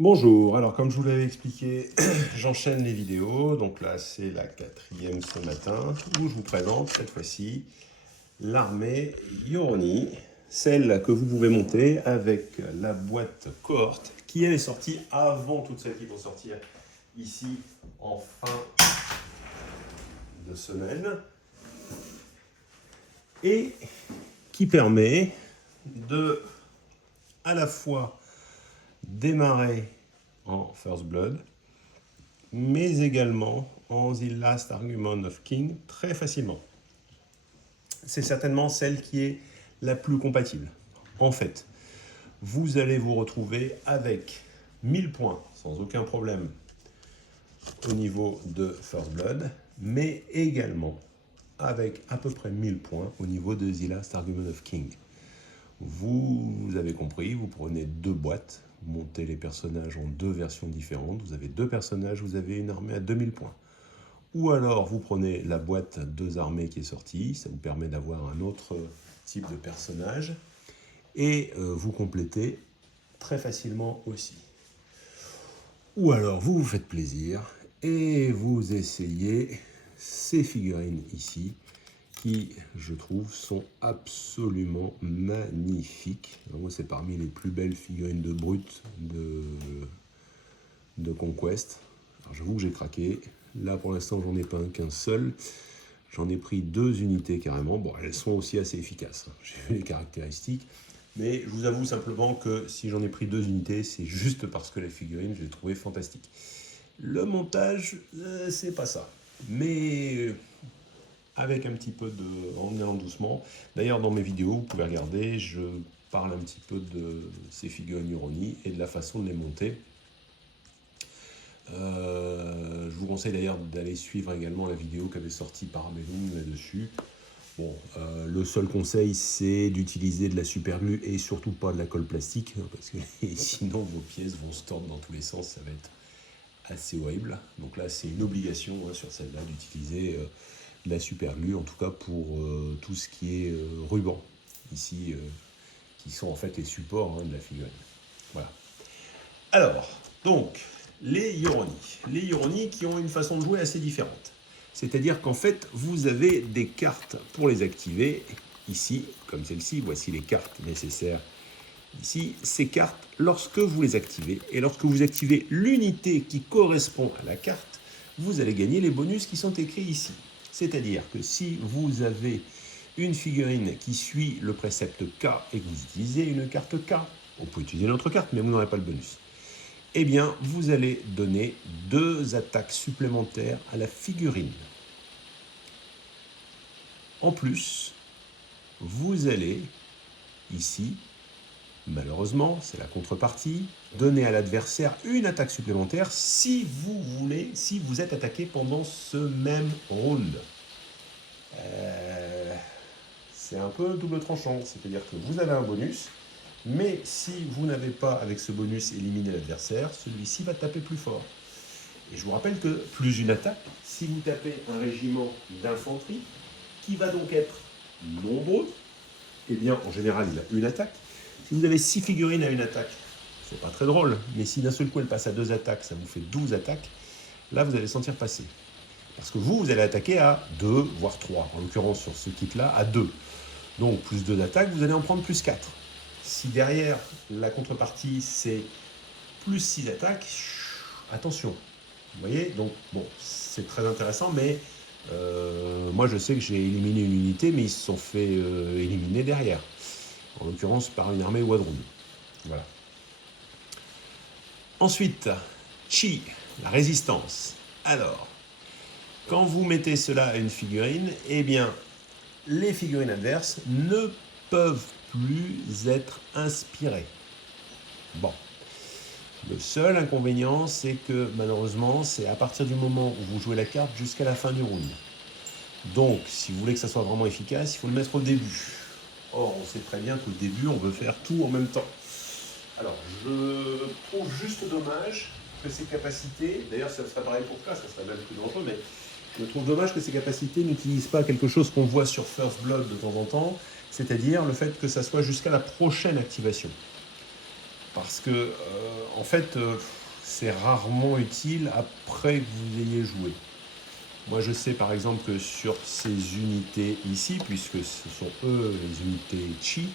Bonjour, alors comme je vous l'avais expliqué, j'enchaîne les vidéos. Donc là, c'est la quatrième ce matin où je vous présente cette fois-ci l'armée Yoroni, celle que vous pouvez monter avec la boîte cohorte qui elle est sortie avant toutes celles qui vont sortir ici en fin de semaine et qui permet de à la fois démarrer en First Blood, mais également en The Last Argument of King très facilement. C'est certainement celle qui est la plus compatible. En fait, vous allez vous retrouver avec 1000 points sans aucun problème au niveau de First Blood, mais également avec à peu près 1000 points au niveau de The Last Argument of King. Vous avez compris, vous prenez deux boîtes, montez les personnages en deux versions différentes. Vous avez deux personnages, vous avez une armée à 2000 points. Ou alors vous prenez la boîte deux armées qui est sortie, ça vous permet d'avoir un autre type de personnage. Et vous complétez très facilement aussi. Ou alors vous vous faites plaisir et vous essayez ces figurines ici qui, je trouve, sont absolument magnifiques. Moi, c'est parmi les plus belles figurines de brut de Conquest. Alors, j'avoue que j'ai craqué. Là, pour l'instant, j'en ai pas qu'un seul. J'en ai pris deux unités carrément. Bon, elles sont aussi assez efficaces. J'ai vu les caractéristiques. Mais je vous avoue simplement que si j'en ai pris deux unités, c'est juste parce que les figurines, je les trouvais fantastiques. Le montage, c'est pas ça. Mais avec un petit peu de... en allant doucement. D'ailleurs, dans mes vidéos, vous pouvez regarder, je parle un petit peu de ces figurines Yoroni et de la façon de les monter. Je vous conseille d'ailleurs d'aller suivre également la vidéo qu'avait sortie Parabellum là-dessus. Bon, le seul conseil, c'est d'utiliser de la super glue et surtout pas de la colle plastique, parce que sinon vos pièces vont se tordre dans tous les sens, ça va être assez horrible. Donc là, c'est une obligation sur celle-là d'utiliser de la super glue, en tout cas pour tout ce qui est ruban, ici, qui sont en fait les supports de la figurine. Voilà. Alors, donc, les Yoroni. Les Yoroni qui ont une façon de jouer assez différente. C'est-à-dire qu'en fait, vous avez des cartes pour les activer. Ici, comme celle-ci, voici les cartes nécessaires. Ici, ces cartes, lorsque vous les activez, et lorsque vous activez l'unité qui correspond à la carte, vous allez gagner les bonus qui sont écrits ici. C'est-à-dire que si vous avez une figurine qui suit le précepte K et que vous utilisez une carte K, on peut utiliser notre carte, mais vous n'aurez pas le bonus. Eh bien, vous allez donner deux attaques supplémentaires à la figurine. En plus, vous allez, ici, malheureusement, c'est la contrepartie, donner à l'adversaire une attaque supplémentaire si vous êtes attaqué pendant ce même round. C'est un peu double tranchant, c'est-à-dire que vous avez un bonus, mais si vous n'avez pas, avec ce bonus, éliminé l'adversaire, celui-ci va taper plus fort. Et je vous rappelle que plus une attaque, si vous tapez un régiment d'infanterie, qui va donc être nombreux, eh bien, en général, il a une attaque. Si vous avez 6 figurines à une attaque, c'est pas très drôle, mais si d'un seul coup elle passe à 2 attaques, ça vous fait 12 attaques, là vous allez sentir passer. Parce que vous allez attaquer à 2, voire 3, en l'occurrence sur ce kit-là, à 2. Donc plus 2 d'attaque, vous allez en prendre plus 4. Si derrière la contrepartie c'est plus 6 attaques, attention. Vous voyez, donc bon, c'est très intéressant, mais moi je sais que j'ai éliminé une unité, mais ils se sont fait éliminer derrière. En l'occurrence par une armée Wadroun. Voilà. Ensuite, Chi, la résistance. Alors, quand vous mettez cela à une figurine, eh bien, les figurines adverses ne peuvent plus être inspirées. Bon. Le seul inconvénient, c'est que malheureusement, c'est à partir du moment où vous jouez la carte jusqu'à la fin du round. Donc, si vous voulez que ça soit vraiment efficace, il faut le mettre au début. Or, on sait très bien qu'au début, on veut faire tout en même temps. Alors, je trouve juste dommage que ces capacités, d'ailleurs ça serait pareil pour K, ça serait même plus dangereux, mais je trouve dommage que ces capacités n'utilisent pas quelque chose qu'on voit sur First Blood de temps en temps, c'est-à-dire le fait que ça soit jusqu'à la prochaine activation. parce que, en fait, c'est rarement utile après que vous ayez joué. Moi, je sais par exemple que sur ces unités ici, puisque ce sont eux les unités Chi,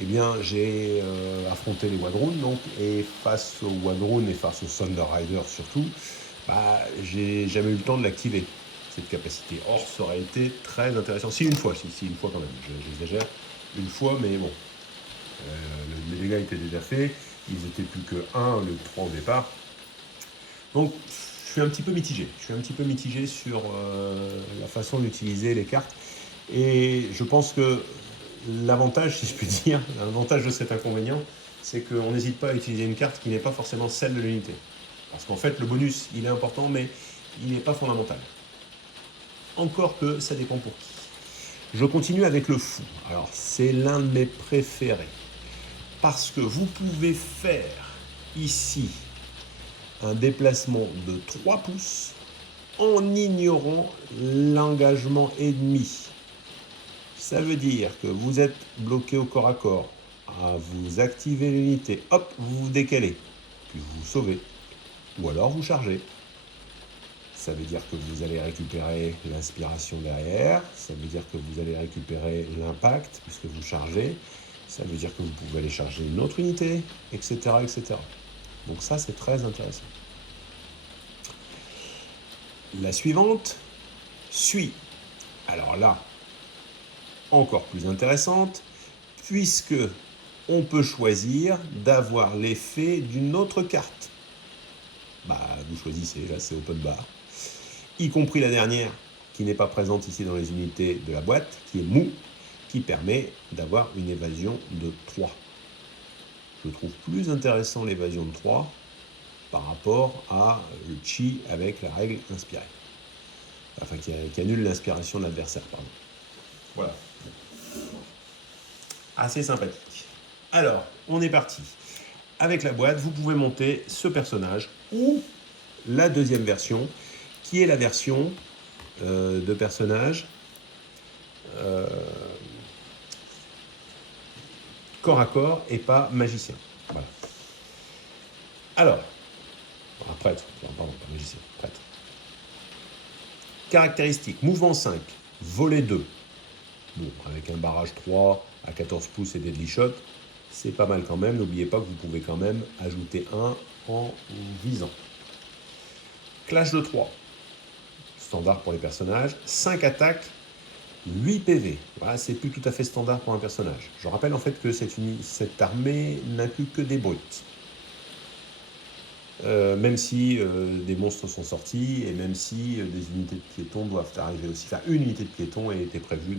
eh bien, j'ai affronté les Wadrun, donc, et face aux Wadrun et face aux Thunder Rider surtout, bah, j'ai jamais eu le temps de l'activer, cette capacité. Or, ça aurait été très intéressant. Si, une fois, si une fois quand même, j'exagère, une fois, mais bon, les dégâts étaient déjà faits, ils étaient plus que 1 au lieu de 3 au départ. Donc, je suis un petit peu mitigé. Je suis un petit peu mitigé sur la façon d'utiliser les cartes. Et je pense que l'avantage, si je puis dire, l'avantage de cet inconvénient, c'est qu'on n'hésite pas à utiliser une carte qui n'est pas forcément celle de l'unité. Parce qu'en fait, le bonus, il est important, mais il n'est pas fondamental. Encore que ça dépend pour qui. Je continue avec le fou. Alors, c'est l'un de mes préférés. Parce que vous pouvez faire ici un déplacement de 3 pouces en ignorant l'engagement ennemi. Ça veut dire que vous êtes bloqué au corps à corps. Vous activez l'unité, hop, vous vous décalez, puis vous vous sauvez. Ou alors vous chargez. Ça veut dire que vous allez récupérer l'inspiration derrière, ça veut dire que vous allez récupérer l'impact puisque vous chargez, ça veut dire que vous pouvez aller charger une autre unité, etc. etc. Donc ça, c'est très intéressant. La suivante suit. Alors là, encore plus intéressante, puisque on peut choisir d'avoir l'effet d'une autre carte. Bah, vous choisissez, là c'est open bar. Y compris la dernière, qui n'est pas présente ici dans les unités de la boîte, qui est mou, qui permet d'avoir une évasion de 3. Je trouve plus intéressant l'évasion de 3 par rapport à le chi avec la règle inspirée. Enfin, qui annule l'inspiration de l'adversaire, pardon. Voilà. Assez sympathique. Alors, on est parti. Avec la boîte, vous pouvez monter ce personnage ou la deuxième version, qui est la version de personnage corps à corps et pas magicien. Voilà. Alors, prêtre, pardon, pas magicien, prêtre. Caractéristiques, mouvement 5, volet 2. Bon, avec un barrage 3 à 14 pouces et deadly shot, c'est pas mal quand même. N'oubliez pas que vous pouvez quand même ajouter 1 en visant. Clash de 3, standard pour les personnages. 5 attaques, 8 PV. Voilà, c'est plus tout à fait standard pour un personnage. Je rappelle en fait que cette armée n'inclut que des brutes. Même si des monstres sont sortis et même si des unités de piétons doivent arriver aussi. Enfin, une unité de piétons a été prévue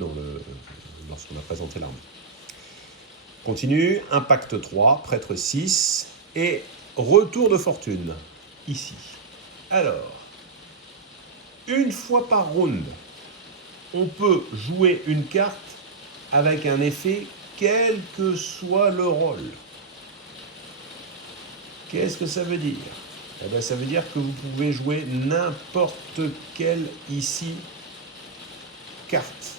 lorsqu'on a présenté l'armée. Continue, impact 3, prêtre 6 et retour de fortune, ici. Alors, une fois par round, on peut jouer une carte avec un effet quel que soit le rôle. Qu'est-ce que ça veut dire ? Eh bien, ça veut dire que vous pouvez jouer n'importe quelle ici carte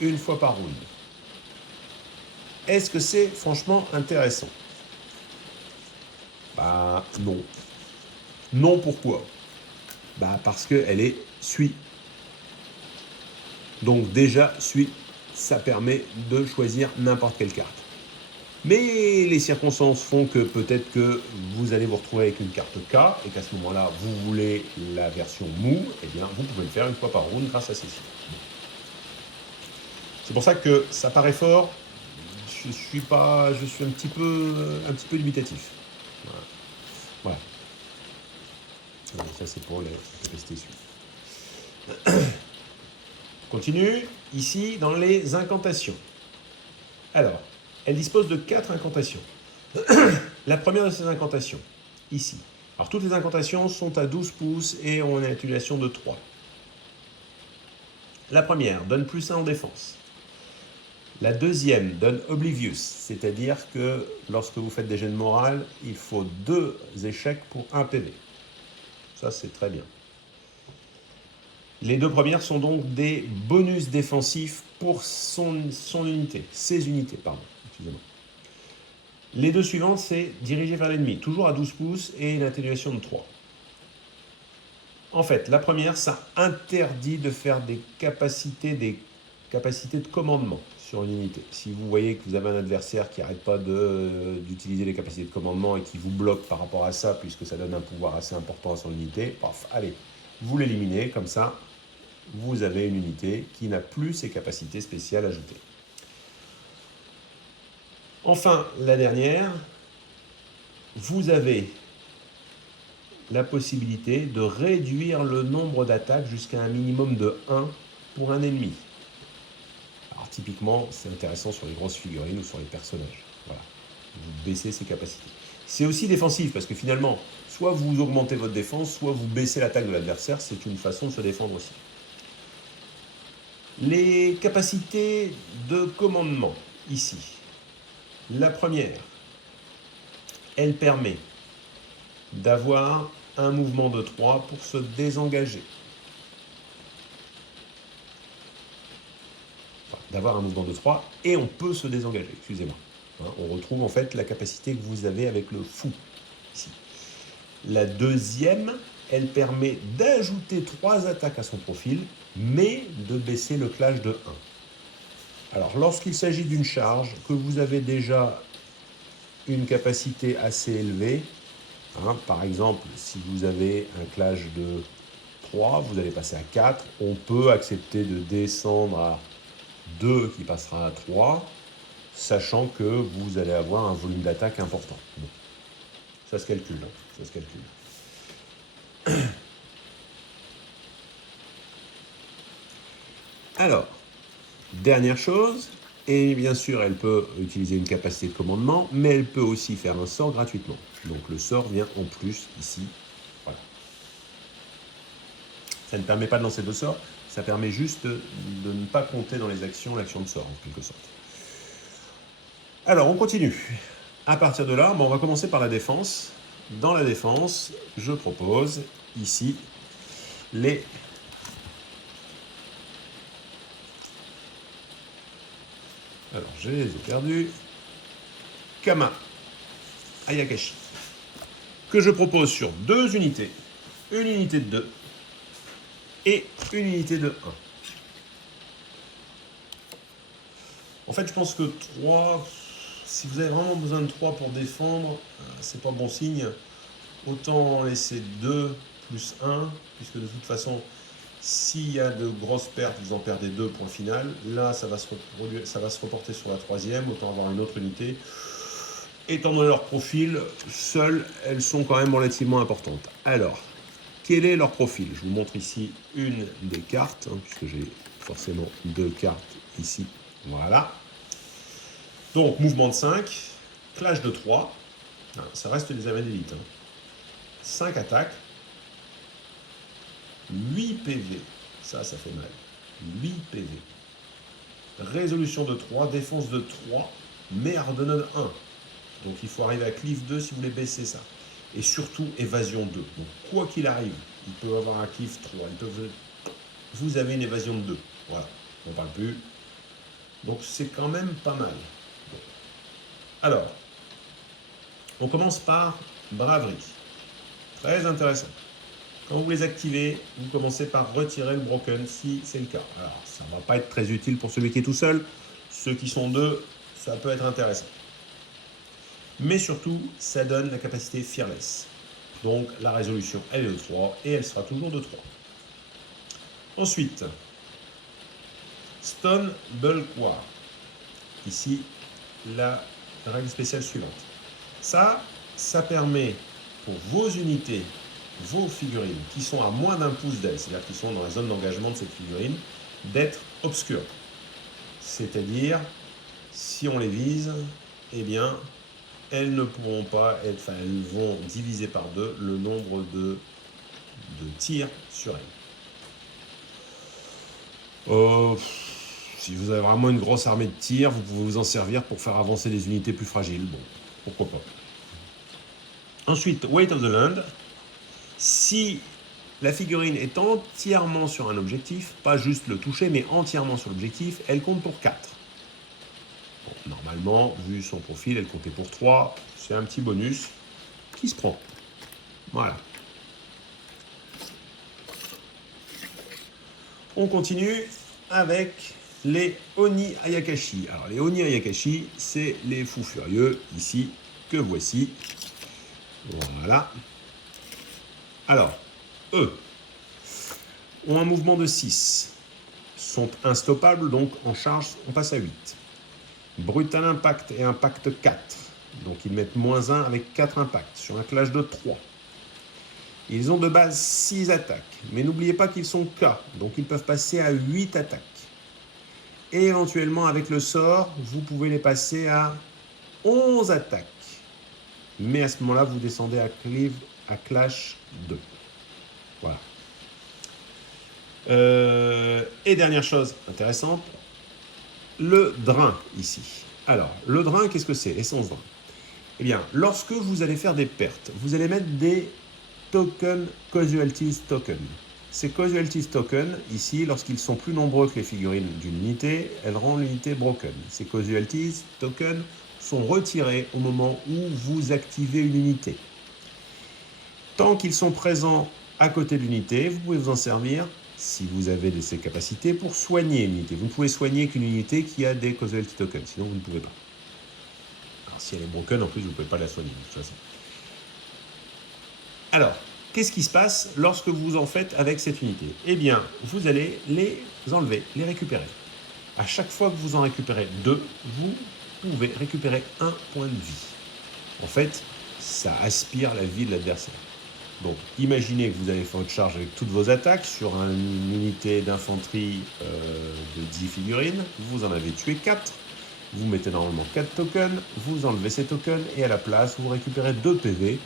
une fois par round. Est-ce que c'est franchement intéressant ? Bah non. Non, pourquoi ? Bah parce qu'elle est suit. Donc déjà, suit, ça permet de choisir n'importe quelle carte. Mais les circonstances font que peut-être que vous allez vous retrouver avec une carte K et qu'à ce moment-là, vous voulez la version mou, eh bien, vous pouvez le faire une fois par round grâce à ceci. C'est pour ça que ça paraît fort. Je suis un petit peu dubitatif. Voilà. Donc ça, c'est pour les capacités suivies. Continue, ici, dans les incantations. Alors, elle dispose de 4 incantations. La première de ces incantations, ici. Alors, toutes les incantations sont à 12 pouces et ont une atténuation de 3. La première donne +1 en défense. La deuxième donne Oblivious, c'est-à-dire que lorsque vous faites des jets de morale, il faut 2 échecs pour 1 PV. Ça, c'est très bien. Les 2 premières sont donc des bonus défensifs pour son unité, ses unités, pardon. Excusez-moi. Les deux suivantes, c'est diriger vers l'ennemi, toujours à 12 pouces et une atténuation de 3. En fait, la première, ça interdit de faire des capacités de commandement sur une unité. Si vous voyez que vous avez un adversaire qui n'arrête pas d'utiliser les capacités de commandement et qui vous bloque par rapport à ça, puisque ça donne un pouvoir assez important à son unité, paf, allez, vous l'éliminez, comme ça, vous avez une unité qui n'a plus ses capacités spéciales ajoutées. Enfin, la dernière, vous avez la possibilité de réduire le nombre d'attaques jusqu'à un minimum de 1 pour un ennemi. Alors typiquement, c'est intéressant sur les grosses figurines ou sur les personnages. Voilà, vous baissez ses capacités. C'est aussi défensif, parce que finalement, soit vous augmentez votre défense, soit vous baissez l'attaque de l'adversaire, c'est une façon de se défendre aussi. Les capacités de commandement, ici. La première, elle permet d'avoir un mouvement de 3 pour se désengager. Enfin, d'avoir un mouvement de 3 et on peut se désengager, excusez-moi. On retrouve en fait la capacité que vous avez avec le fou, ici. La deuxième, elle permet d'ajouter 3 attaques à son profil, mais de baisser le clash de 1. Alors, lorsqu'il s'agit d'une charge, que vous avez déjà une capacité assez élevée, par exemple, si vous avez un clash de 3, vous allez passer à 4, on peut accepter de descendre à 2 qui passera à 3, sachant que vous allez avoir un volume d'attaque important. Bon. Ça se calcule, ça se calcule. Alors, dernière chose, et bien sûr elle peut utiliser une capacité de commandement, mais elle peut aussi faire un sort gratuitement. Donc le sort vient en plus ici. Voilà. Ça ne permet pas de lancer de sort, ça permet juste de ne pas compter dans les actions l'action de sort en quelque sorte. Alors on continue. À partir de là, on va commencer par la défense. Dans la défense, je propose ici les alors, je les ai perdus. Kama Ayakashi. Que je propose sur 2 unités. Une unité de 2 et une unité de 1. En fait, je pense que 3, si vous avez vraiment besoin de 3 pour défendre, c'est pas bon signe. Autant laisser 2 plus 1, puisque de toute façon, s'il y a de grosses pertes, vous en perdez 2 points final. Là, ça va se reporter sur la 3e, autant avoir une autre unité. Étant donné leur profil, seules, elles sont quand même relativement importantes. Alors, quel est leur profil? Je vous montre ici une des cartes, puisque j'ai forcément 2 cartes ici. Voilà. Donc, mouvement de 5, clash de 3, ça reste des avants d'élite. 5 attaques, 8 PV, ça fait mal, 8 PV. Résolution de 3, défense de 3, mais Ardenone 1. Donc il faut arriver à cleave 2 si vous voulez baisser ça. Et surtout évasion 2. Donc quoi qu'il arrive, il peut avoir un cleave 3, vous avez une évasion de 2. Voilà, on ne parle plus. Donc c'est quand même pas mal. Bon. Alors, on commence par braverie. Très intéressant. Quand vous les activez, vous commencez par retirer le broken si c'est le cas. Alors, ça ne va pas être très utile pour celui qui est tout seul. Ceux qui sont 2, ça peut être intéressant. Mais surtout, ça donne la capacité fearless. Donc, la résolution, elle est de 3 et elle sera toujours de 3. Ensuite, Stone Bulk War. Ici, la règle spéciale suivante. Ça permet pour vos unités, vos figurines, qui sont à moins d'1 pouce d'elle, c'est-à-dire qui sont dans la zone d'engagement de cette figurine, d'être obscures. C'est-à-dire, si on les vise, eh bien, elles ne pourront pas être, enfin, elles vont diviser par 2 le nombre de tirs sur elles. Si vous avez vraiment une grosse armée de tirs, vous pouvez vous en servir pour faire avancer des unités plus fragiles. Bon, pourquoi pas. Ensuite, Weight of the Land. Si la figurine est entièrement sur un objectif, pas juste le toucher, mais entièrement sur l'objectif, elle compte pour 4. Bon, Normalement, vu son profil, elle comptait pour 3. C'est un petit bonus qui se prend. Voilà. On continue avec les Oni Ayakashi. Alors, les Oni Ayakashi, c'est les fous furieux, ici, que voici. Voilà. Alors, eux ont un mouvement de 6. Sont instoppables, donc en charge, on passe à 8. Brutal impact et impact 4. Donc ils mettent -1 avec 4 impacts sur un clash de 3. Ils ont de base 6 attaques, mais n'oubliez pas qu'ils sont K, donc ils peuvent passer à 8 attaques. Et éventuellement avec le sort, vous pouvez les passer à 11 attaques. Mais à ce moment-là, vous descendez à clash 2. Voilà. Et dernière chose intéressante, le drain ici. Alors, le drain, qu'est-ce que c'est? L'essence drain. Eh bien, lorsque vous allez faire des pertes, vous allez mettre des tokens casualties token. Ces casualties tokens, ici, lorsqu'ils sont plus nombreux que les figurines d'une unité, elles rendent l'unité broken. Ces casualties tokens sont retirés au moment où vous activez une unité. Tant qu'ils sont présents à côté de l'unité, vous pouvez vous en servir, si vous avez ces capacités, pour soigner une unité. Vous ne pouvez soigner qu'une unité qui a des casualty tokens, sinon vous ne pouvez pas. Alors si elle est broken, en plus, vous ne pouvez pas la soigner, de toute façon. Alors, qu'est-ce qui se passe lorsque vous en faites avec cette unité? Eh bien, vous allez les enlever, les récupérer. À chaque fois que vous en récupérez 2, vous pouvez récupérer 1 point de vie. En fait, ça aspire la vie de l'adversaire. Donc, imaginez que vous avez fait votre charge avec toutes vos attaques sur une unité d'infanterie de 10 figurines. Vous en avez tué 4. Vous mettez normalement 4 tokens. Vous enlevez ces tokens et à la place, vous récupérez 2 PV.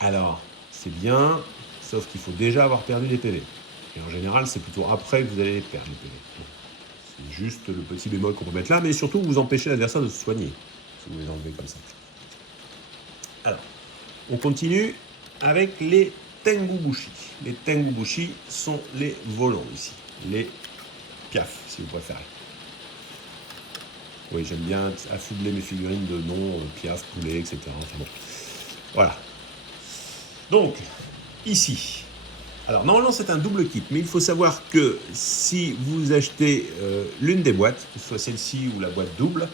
Alors, c'est bien, sauf qu'il faut déjà avoir perdu les PV. Et en général, c'est plutôt après que vous allez perdre les PV. Bon, c'est juste le petit bémol qu'on peut mettre là, mais surtout, vous empêchez l'adversaire de se soigner, si vous les enlevez comme ça. Alors, on continue avec les Tengubushi. Les Tengubushi sont les volants ici, les piafs, si vous préférez. Oui, j'aime bien affubler mes figurines de noms, piaf, poulet, etc. Enfin bon, voilà. Donc, ici, alors normalement c'est un double kit, mais il faut savoir que si vous achetez l'une des boîtes, que ce soit celle-ci ou la boîte double,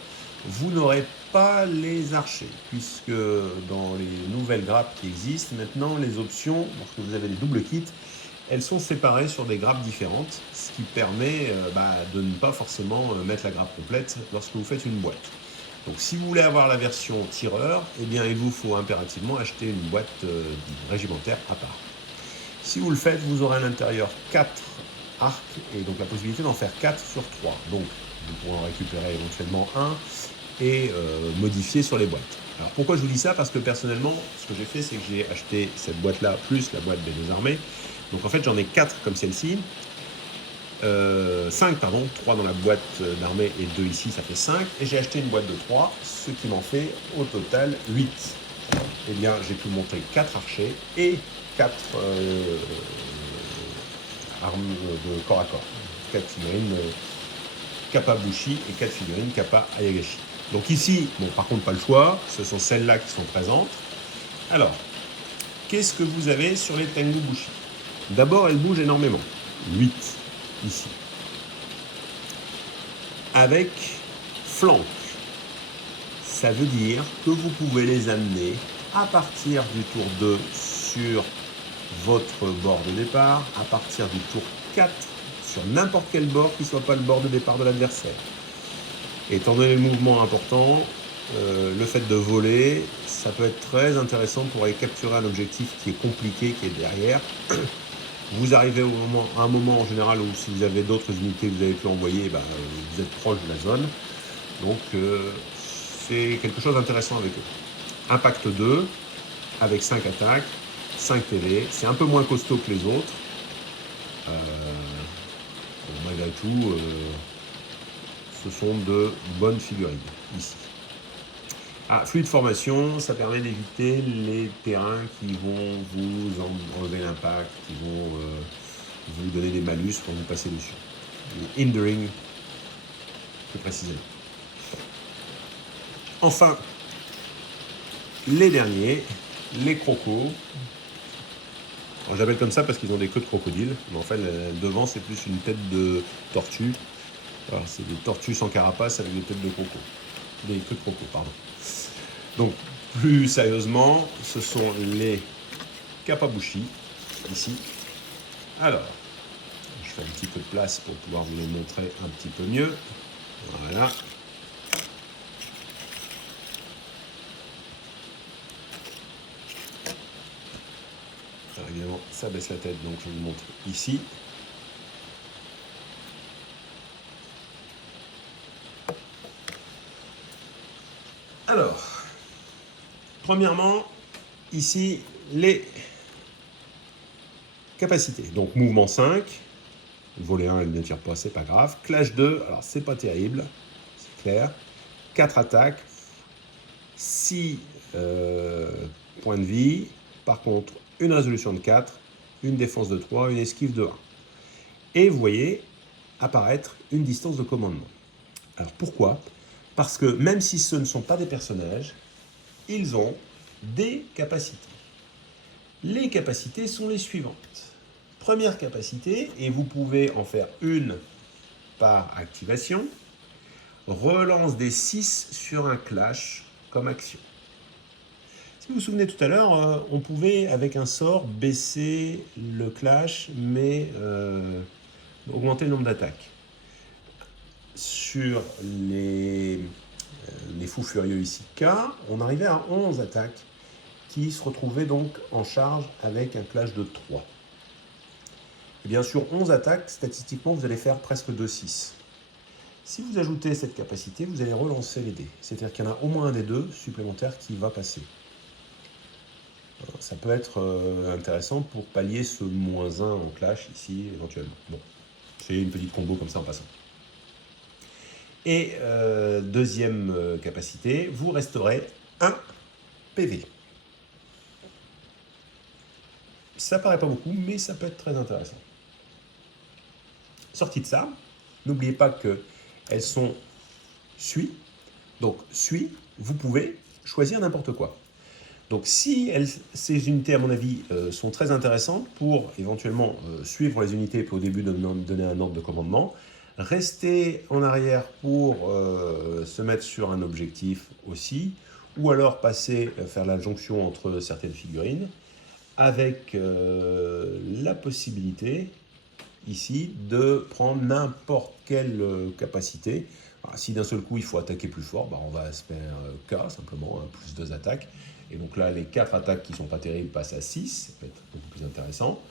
vous n'aurez pas les archers, puisque dans les nouvelles grappes qui existent maintenant, les options, lorsque vous avez les doubles kits, elles sont séparées sur des grappes différentes, ce qui permet de ne pas forcément mettre la grappe complète lorsque vous faites une boîte. Donc si vous voulez avoir la version tireur, eh bien il vous faut impérativement acheter une boîte régimentaire à part. Si vous le faites, vous aurez à l'intérieur 4 arcs et donc la possibilité d'en faire 4 sur 3. Donc vous pourrez en récupérer éventuellement un et modifier sur les boîtes. Alors pourquoi je vous dis ça? Parce que personnellement, ce que j'ai fait, c'est que j'ai acheté cette boîte-là plus la boîte des 2 armées. Donc en fait, j'en ai 4 comme celle-ci. 5 pardon, 3 dans la boîte d'armée et 2 ici, ça fait 5. Et j'ai acheté une boîte de 3, ce qui m'en fait au total 8. Eh bien, j'ai pu monter 4 archers et 4 armes de corps à corps. 4 figurines Kappa Bushi et 4 figurines Kappa Ayagashi. Donc ici, bon, par contre, pas le choix, ce sont celles-là qui sont présentes. Alors, qu'est-ce que vous avez sur les Tengubushi? D'abord, elles bougent énormément. 8 ici. Avec flank. Ça veut dire que vous pouvez les amener à partir du tour 2 sur votre bord de départ, à partir du tour 4 sur n'importe quel bord qui ne soit pas le bord de départ de l'adversaire. Étant donné le mouvement important, le fait de voler, ça peut être très intéressant pour aller capturer un objectif qui est compliqué, qui est derrière. Vous arrivez à un moment en général où si vous avez d'autres unités que vous avez pu envoyer, vous êtes proche de la zone. Donc c'est quelque chose d'intéressant avec eux. Impact 2, avec 5 attaques, 5 PV. C'est un peu moins costaud que les autres. Malgré tout, ce sont de bonnes figurines ici. Fluide formation, ça permet d'éviter les terrains qui vont vous enlever l'impact, qui vont vous donner des malus pour vous passer dessus. Les hindering, plus précisément. Enfin, les derniers, les crocos. J'appelle comme ça parce qu'ils ont des queues de crocodile, mais en fait, devant, c'est plus une tête de tortue. Alors, c'est des tortues sans carapace avec des têtes de croco. Des queues de croco, pardon. Donc, plus sérieusement, ce sont les Kapabushi, ici. Alors, je fais un petit peu de place pour pouvoir vous les montrer un petit peu mieux. Voilà. Alors, évidemment, ça baisse la tête, donc je vous montre ici. Alors, premièrement, ici, les capacités. Donc, mouvement 5. Volet 1, elle ne tire pas, c'est pas grave. Clash 2, alors c'est pas terrible, c'est clair. 4 attaques, 6 points de vie. Par contre, une résolution de 4, une défense de 3, une esquive de 1. Et vous voyez apparaître une distance de commandement. Alors pourquoi? Parce que même si ce ne sont pas des personnages, ils ont des capacités. Les capacités sont les suivantes. Première capacité, et vous pouvez en faire une par activation, relance des 6 sur un clash comme action. Si vous vous souvenez tout à l'heure, on pouvait avec un sort baisser le clash, mais augmenter le nombre d'attaques. Sur les fous furieux ici K, on arrivait à 11 attaques qui se retrouvaient donc en charge avec un clash de 3. Et bien sûr, 11 attaques, statistiquement, vous allez faire presque 2-6. Si vous ajoutez cette capacité, vous allez relancer les dés. C'est-à-dire qu'il y en a au moins un des deux supplémentaires qui va passer. Alors, ça peut être intéressant pour pallier ce -1 en clash ici, éventuellement. Bon, c'est une petite combo comme ça en passant. Et deuxième capacité, vous resterez 1 PV. Ça paraît pas beaucoup, mais ça peut être très intéressant. Sorti de ça, n'oubliez pas qu'elles sont SUI. Donc SUI, vous pouvez choisir n'importe quoi. Donc si ces unités, à mon avis, sont très intéressantes pour éventuellement suivre les unités et puis au début donner un ordre de commandement, rester en arrière pour se mettre sur un objectif aussi, ou alors faire la jonction entre certaines figurines, avec la possibilité ici de prendre n'importe quelle capacité. Alors, si d'un seul coup il faut attaquer plus fort, bah, on va se faire K simplement, plus 2 attaques. Et donc là, les 4 attaques qui ne sont pas terribles passent à 6, ça peut être beaucoup plus intéressant.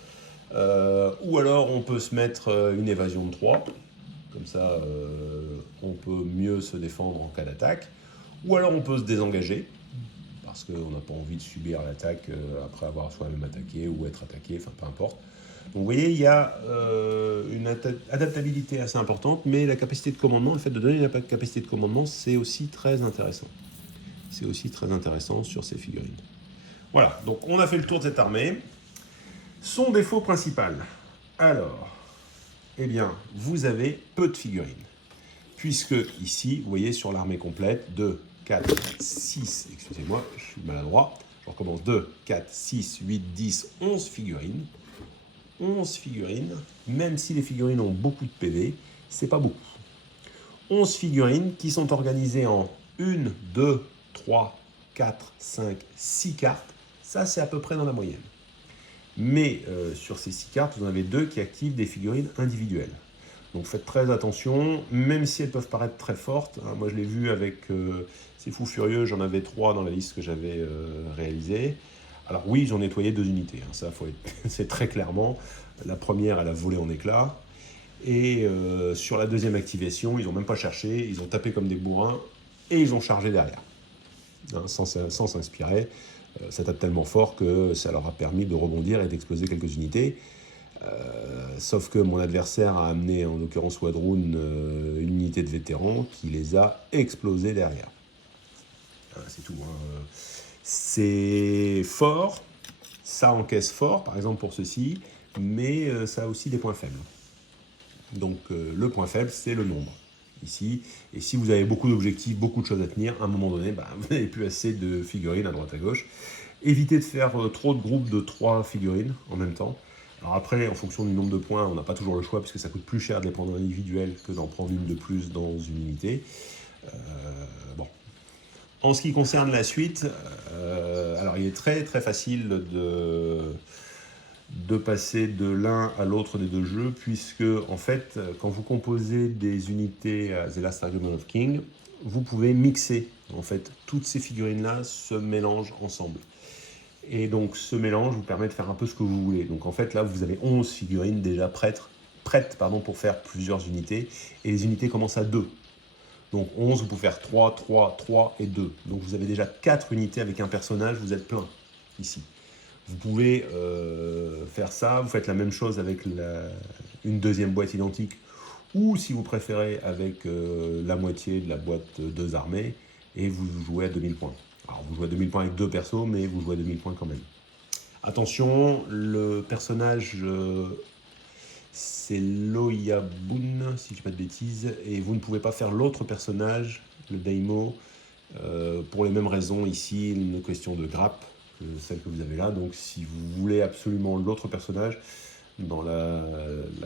Ou alors on peut se mettre une évasion de 3, comme ça on peut mieux se défendre en cas d'attaque. Ou alors on peut se désengager, parce qu'on n'a pas envie de subir l'attaque après avoir soi-même attaqué ou être attaqué, enfin peu importe. Donc vous voyez, il y a une adaptabilité assez importante, mais la capacité de commandement, le fait de donner la capacité de commandement, c'est aussi très intéressant. C'est aussi très intéressant sur ces figurines. Voilà, donc on a fait le tour de cette armée. Son défaut principal. Alors, eh bien, vous avez peu de figurines. Puisque ici, vous voyez sur l'armée complète, 2, 4, 6, excusez-moi, je suis maladroit. Je recommence 2, 4, 6, 8, 10, 11 figurines. 11 figurines, même si les figurines ont beaucoup de PV, c'est pas beaucoup. 11 figurines qui sont organisées en 1, 2, 3, 4, 5, 6 cartes. Ça, c'est à peu près dans la moyenne. Mais sur ces 6 cartes, vous en avez 2 qui activent des figurines individuelles. Donc faites très attention, même si elles peuvent paraître très fortes. Hein, moi, je l'ai vu avec ces fous furieux, j'en avais 3 dans la liste que j'avais réalisée. Alors oui, j'en ai nettoyé 2 unités, hein, ça c'est très clairement. La première, elle a volé en éclats. Et sur la deuxième activation, ils n'ont même pas cherché, ils ont tapé comme des bourrins et ils ont chargé derrière. Hein, sans s'inspirer. Ça tape tellement fort que ça leur a permis de rebondir et d'exploser quelques unités. Sauf que mon adversaire a amené, en l'occurrence Wadroon, une unité de vétérans qui les a explosés derrière. C'est tout. Hein. C'est fort, ça encaisse fort, par exemple pour ceci, mais ça a aussi des points faibles. Donc le point faible, c'est le nombre. ici. Et si vous avez beaucoup d'objectifs, beaucoup de choses à tenir, à un moment donné, bah, vous n'avez plus assez de figurines à droite à gauche. Évitez de faire trop de groupes de 3 figurines en même temps. Alors après, en fonction du nombre de points, on n'a pas toujours le choix puisque ça coûte plus cher de les prendre individuels que d'en prendre une de plus dans une unité. Bon. En ce qui concerne la suite, alors il est très très facile de passer de l'un à l'autre des deux jeux, puisque en fait, quand vous composez des unités à The Last Argument of King, vous pouvez mixer. En fait, toutes ces figurines-là se mélangent ensemble. Et donc, ce mélange vous permet de faire un peu ce que vous voulez. Donc, en fait, là, vous avez 11 figurines déjà prêtes pour faire plusieurs unités. Et les unités commencent à 2. Donc, 11, vous pouvez faire 3, 3, 3 et 2. Donc, vous avez déjà 4 unités avec un personnage, vous êtes plein ici. Vous pouvez faire ça, vous faites la même chose avec une deuxième boîte identique, ou si vous préférez avec la moitié de la boîte 2 armées, et vous jouez à 2000 points. Alors vous jouez à 2000 points avec 2 persos, mais vous jouez à 2000 points quand même. Attention, le personnage, c'est Loyabun, si je ne dis pas de bêtises, et vous ne pouvez pas faire l'autre personnage, le Daimo, pour les mêmes raisons ici, une question de grappe, celle que vous avez là. Donc si vous voulez absolument l'autre personnage dans la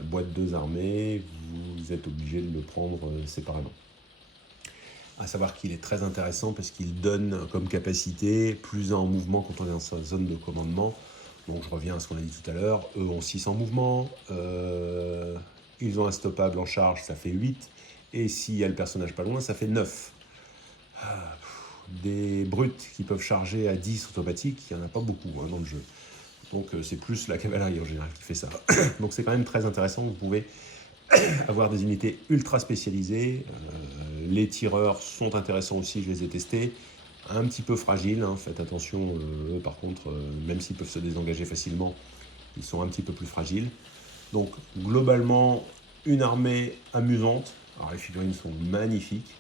boîte 2 armées, vous êtes obligé de le prendre séparément. À savoir qu'il est très intéressant parce qu'il donne comme capacité plus 1 en mouvement quand on est dans sa zone de commandement. Donc je reviens à ce qu'on a dit tout à l'heure, eux ont 6 en mouvement, ils ont un stoppable en charge, ça fait 8, et s'il y a le personnage pas loin, ça fait 9. Des brutes qui peuvent charger à 10 automatiques, il n'y en a pas beaucoup dans le jeu. Donc c'est plus la cavalerie en général qui fait ça. Donc c'est quand même très intéressant, vous pouvez avoir des unités ultra spécialisées. Les tireurs sont intéressants aussi, je les ai testés. Un petit peu fragiles, hein, faites attention, par contre, même s'ils peuvent se désengager facilement, ils sont un petit peu plus fragiles. Donc globalement, une armée amusante. Alors les figurines sont magnifiques.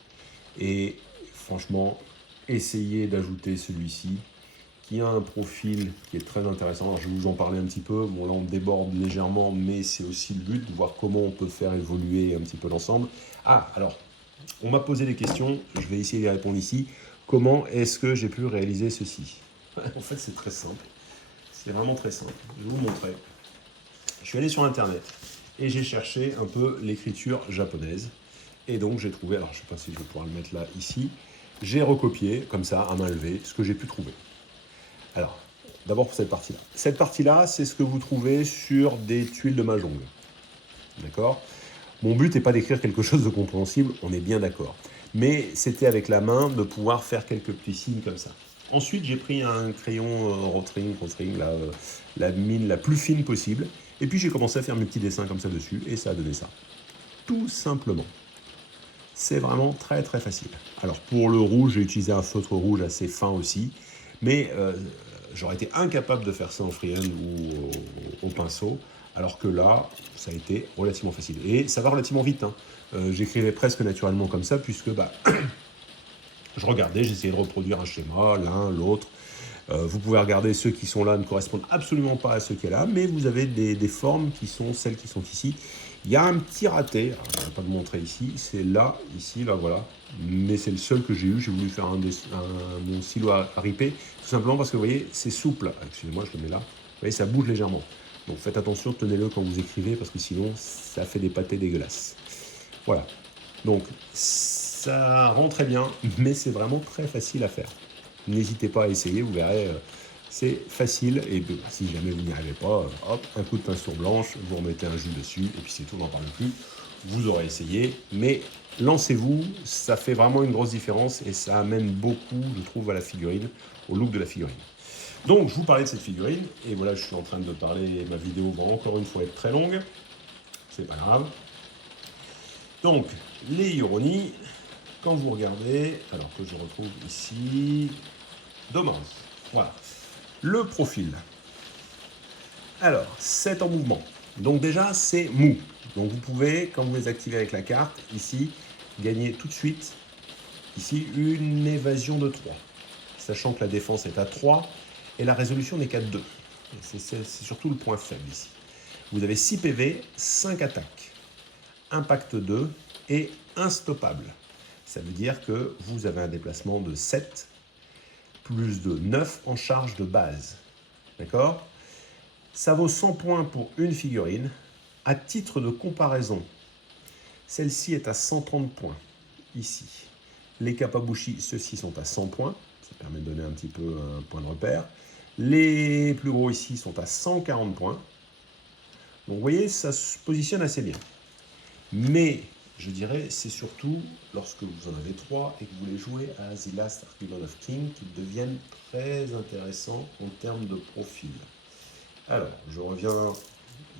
Et franchement, essayez d'ajouter celui-ci, qui a un profil qui est très intéressant. Alors, je vais vous en parler un petit peu. Bon, là, on déborde légèrement, mais c'est aussi le but de voir comment on peut faire évoluer un petit peu l'ensemble. Ah, alors, on m'a posé des questions. Je vais essayer de les répondre ici. Comment est-ce que j'ai pu réaliser ceci? En fait, c'est très simple. C'est vraiment très simple. Je vais vous montrer. Je suis allé sur Internet et j'ai cherché un peu l'écriture japonaise. Et donc, j'ai trouvé, alors je ne sais pas si je vais pouvoir le mettre là, ici. J'ai recopié, comme ça, à main levée, ce que j'ai pu trouver. Alors, d'abord pour cette partie-là. Cette partie-là, c'est ce que vous trouvez sur des tuiles de Mahjong. D'accord? Mon but n'est pas d'écrire quelque chose de compréhensible, on est bien d'accord. Mais c'était avec la main de pouvoir faire quelques petits signes comme ça. Ensuite, j'ai pris un crayon Rotring, la mine la plus fine possible. Et puis j'ai commencé à faire mes petits dessins comme ça dessus, et ça a donné ça. Tout simplement. C'est vraiment très très facile. Alors pour le rouge, j'ai utilisé un feutre rouge assez fin aussi, mais j'aurais été incapable de faire ça en freehand ou au pinceau, alors que là, ça a été relativement facile. Et ça va relativement vite, hein. J'écrivais presque naturellement comme ça, puisque je regardais, j'essayais de reproduire un schéma, l'un, l'autre. Vous pouvez regarder ceux qui sont là ne correspondent absolument pas à ceux qui sont là, mais vous avez des formes qui sont celles qui sont ici. Il y a un petit raté, alors, je ne vais pas vous montrer ici, c'est là, ici, là, voilà. Mais c'est le seul que j'ai eu, j'ai voulu faire mon silo à riper, tout simplement parce que vous voyez, c'est souple. Excusez-moi, je le mets là. Vous voyez, ça bouge légèrement. Donc faites attention, tenez-le quand vous écrivez, parce que sinon, ça fait des pâtés dégueulasses. Voilà. Donc, ça rend très bien, mais c'est vraiment très facile à faire. N'hésitez pas à essayer, vous verrez, c'est facile. Et si jamais vous n'y arrivez pas, hop, un coup de pinceau blanche, vous remettez un jus dessus, et puis c'est tout, on n'en parle plus. Vous aurez essayé, mais lancez-vous, ça fait vraiment une grosse différence, et ça amène beaucoup, je trouve, à la figurine, au look de la figurine. Donc, je vous parlais de cette figurine, et voilà, je suis en train de parler, ma vidéo va encore une fois être très longue, c'est pas grave. Donc, les Uroni, quand vous regardez, alors que je retrouve ici, dommage, voilà, le profil. Alors, 7 en mouvement, donc déjà c'est mou, donc vous pouvez, quand vous les activez avec la carte, ici, gagner tout de suite, ici, une évasion de 3, sachant que la défense est à 3, et la résolution n'est qu'à 2, c'est surtout le point faible ici. Vous avez 6 PV, 5 attaques, impact 2, est instoppable. Ça veut dire que vous avez un déplacement de 7 plus de 9 en charge de base. D'accord? Ça vaut 100 points pour une figurine. À titre de comparaison, celle-ci est à 130 points, ici. Les Kapabushi, ceux-ci sont à 100 points. Ça permet de donner un petit peu un point de repère. Les plus gros ici sont à 140 points. Donc vous voyez, ça se positionne assez bien. Mais, je dirais, c'est surtout lorsque vous en avez 3 et que vous les jouez à The Last Argument of King qu'ils deviennent très intéressants en termes de profil. Alors, je reviens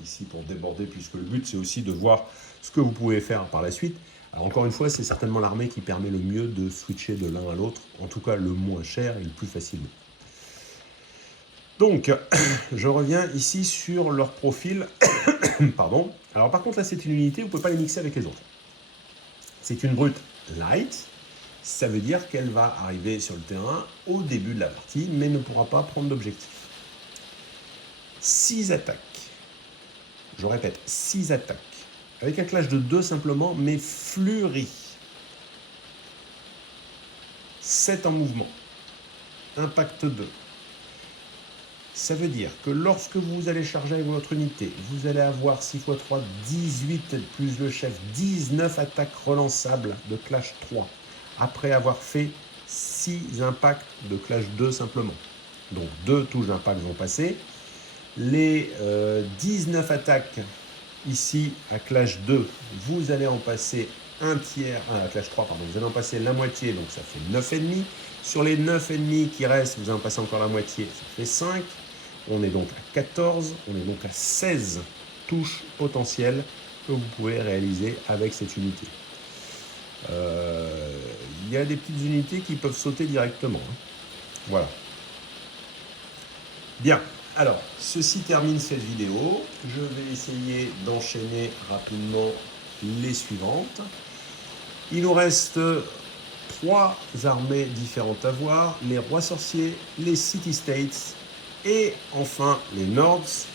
ici pour déborder, puisque le but, c'est aussi de voir ce que vous pouvez faire par la suite. Alors, encore une fois, c'est certainement l'armée qui permet le mieux de switcher de l'un à l'autre, en tout cas le moins cher et le plus facilement. Donc, je reviens ici sur leur profil. Pardon. Alors, par contre, là, c'est une unité, vous ne pouvez pas les mixer avec les autres. C'est une brute light. Ça veut dire qu'elle va arriver sur le terrain au début de la partie, mais ne pourra pas prendre d'objectif. 6 attaques. Je répète, 6 attaques. Avec un clash de 2 simplement, mais fleurie. 7 en mouvement. Impact 2. Ça veut dire que lorsque vous allez charger avec votre unité, vous allez avoir 6 x 3, 18 plus le chef, 19 attaques relançables de clash 3, après avoir fait 6 impacts de clash 2 simplement. Donc 2 touches d'impact vont passer. Les 19 attaques ici à clash 2, vous allez en passer un tiers, à clash 3, pardon, vous allez en passer la moitié, donc ça fait 9 ennemis. Sur les 9 ennemis qui restent, vous en passez encore la moitié, ça fait 5. On est donc à 14, on est donc à 16 touches potentielles que vous pouvez réaliser avec cette unité. Il y a des petites unités qui peuvent sauter directement. Voilà. Bien. Alors, ceci termine cette vidéo. Je vais essayer d'enchaîner rapidement les suivantes. Il nous reste 3 armées différentes à voir. Les rois sorciers, les city states et enfin les Nords,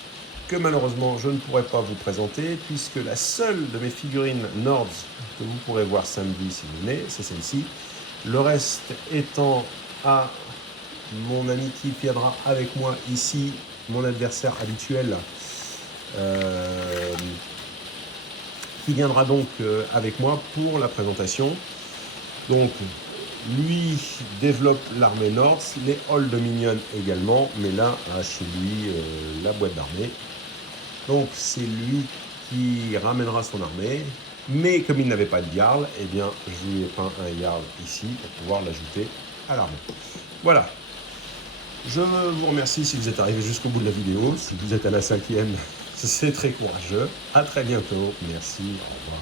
que malheureusement je ne pourrai pas vous présenter puisque la seule de mes figurines Nords que vous pourrez voir samedi si vous venez, c'est celle-ci. Le reste étant à mon ami qui viendra avec moi ici, mon adversaire habituel, qui viendra donc avec moi pour la présentation. Donc, lui développe l'armée Nords, les Old Dominion également, mais là, chez lui, la boîte d'armée. Donc, c'est lui qui ramènera son armée. Mais comme il n'avait pas de Jarl, eh bien, je lui ai peint un Jarl ici pour pouvoir l'ajouter à l'armée. Voilà. Je vous remercie si vous êtes arrivé jusqu'au bout de la vidéo. Si vous êtes à la 5e, c'est très courageux. À très bientôt. Merci. Au revoir.